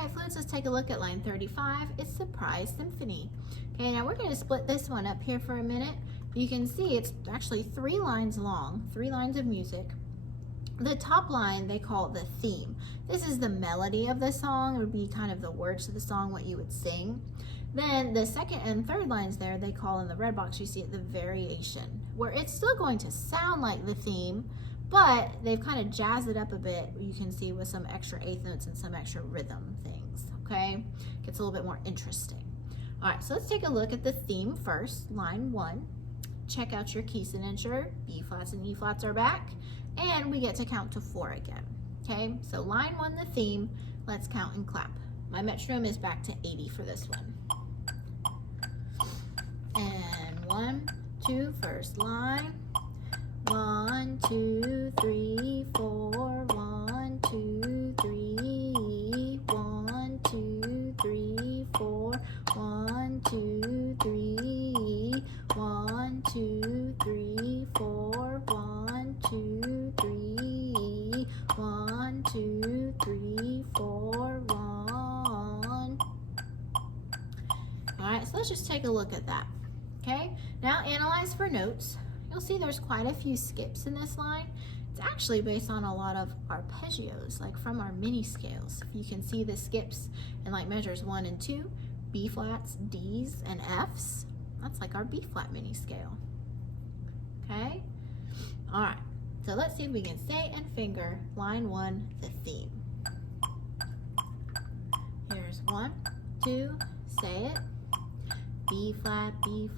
All right, Flutes, let's take a look at line 35. It's Surprise Symphony. Okay, now we're going to split this one up here for a minute. You can see it's actually 3 lines long, 3 lines of music. The top line, they call it the theme. This is the melody of the song. It would be kind of the words to the song, what you would sing. Then the second and third lines there, they call in the red box, you see it, the variation, where it's still going to sound like the theme, but they've kind of jazzed it up a bit. You can see with some extra eighth notes and some extra rhythm things, okay? Gets a little bit more interesting. All right, so let's take a look at the theme first, line 1. Check out your key signature. B flats and E flats are back, and we get to count to 4 again, okay? So line 1, the theme, let's count and clap. My metronome is back to 80 for this one. And 1, 2, first line. 1, 2, 3, 4. 1, 2, 3. 1, 2, 3, 4. 1, 2, 3. 1, 2, 3, 4. 1, 2, 3. 1, 2, 3, 4. 1. All right, so let's just take a look at that. Okay, now analyze for notes. You'll see there's quite a few skips in this line. It's actually based on a lot of arpeggios, like from our mini scales. You can see the skips in like measures 1 and 2, B flats, Ds, and Fs. That's like our B flat mini scale. Okay, all right, so let's see if we can say and finger line 1, the theme. Here's 1, 2, say it. B flat, D,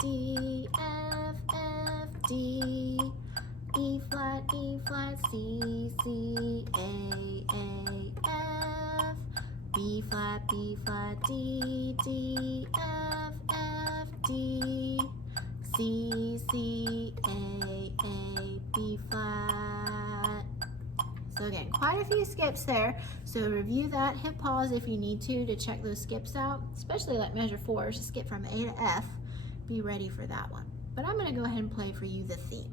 D, F, F, D. E flat, C, C, A, F. B flat, D, D, F, F, D. C, C, A, B flat. So again, quite a few skips there. So review that, hit pause if you need to check those skips out, especially like measure 4, to skip from A to F. Be ready for that one. But I'm gonna go ahead and play for you the theme.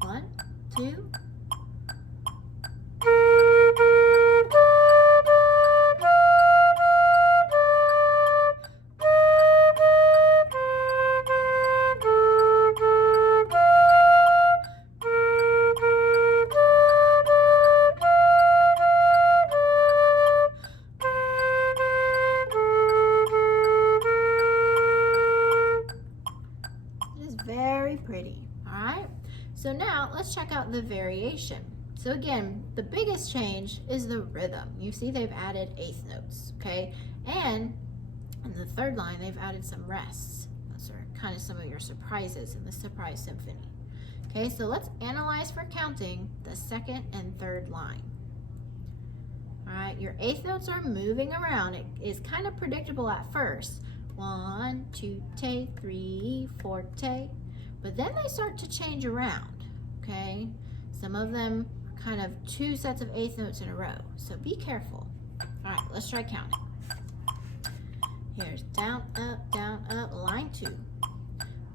1, 2. Very pretty. All right, so now let's check out the variation. So again, the biggest change is the rhythm. You see they've added eighth notes, okay? And in the third line, they've added some rests. Those are kind of some of your surprises in the Surprise Symphony. Okay, so let's analyze for counting the second and third line. All right, your eighth notes are moving around. It is kind of predictable at first. 1, 2, 3, 4, but then they start to change around, okay? Some of them are kind of 2 sets of eighth notes in a row, so be careful. All right, let's try counting. Here's down, up, line 2.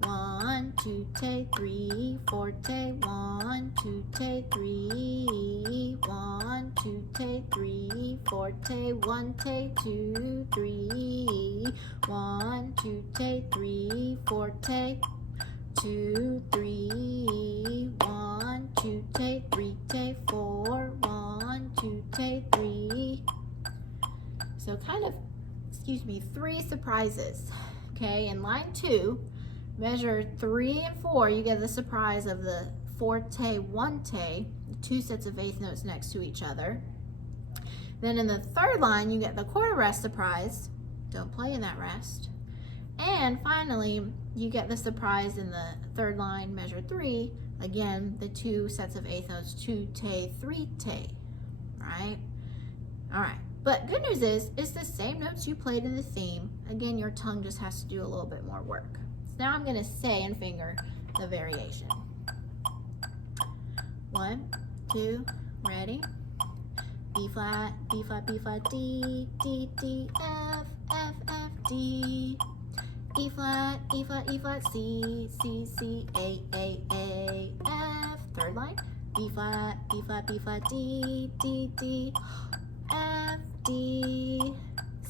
1, 2, 3, 4, 1, 2, 3, 1, 2, 3, 4, 1, 2, 3, 1, 2, 3, 4, 2, 3, 1, 2, 3, 4, 1, 2, 3. So kind of, 3 surprises. Okay, in line 2, measure 3 and 4, you get the surprise of the forte, one te, 2 sets of eighth notes next to each other. Then in the third line, you get the quarter rest surprise. Don't play in that rest. And finally, you get the surprise in the third line, measure 3. Again, the 2 sets of eighth notes, 2 te, 3 te, right? All right, but good news is, it's the same notes you played in the theme. Again, your tongue just has to do a little bit more work. So now I'm gonna say and finger the variation. 1, 2, ready? B flat, D, D, D, F, F, F, D. E flat, C, C, C, A, F. Third line, B flat, B flat, B flat, D, D, D, F, D,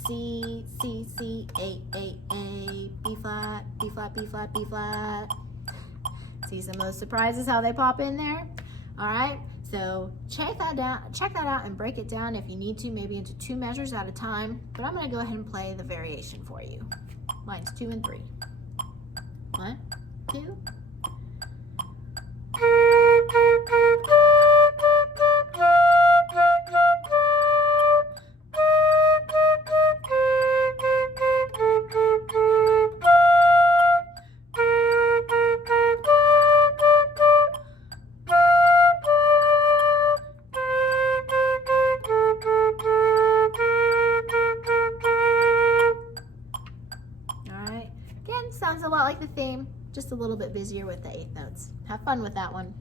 C, C, C, A, A, A, B flat, B flat, B flat, B flat. See some of those surprises, how they pop in there? All right, so check that out and break it down if you need to, maybe into 2 measures at a time, but I'm gonna go ahead and play the variation for you. Lines 2 and 3. 1, 2. Sounds a lot like the theme, just a little bit busier with the 8 notes. Have fun with that one.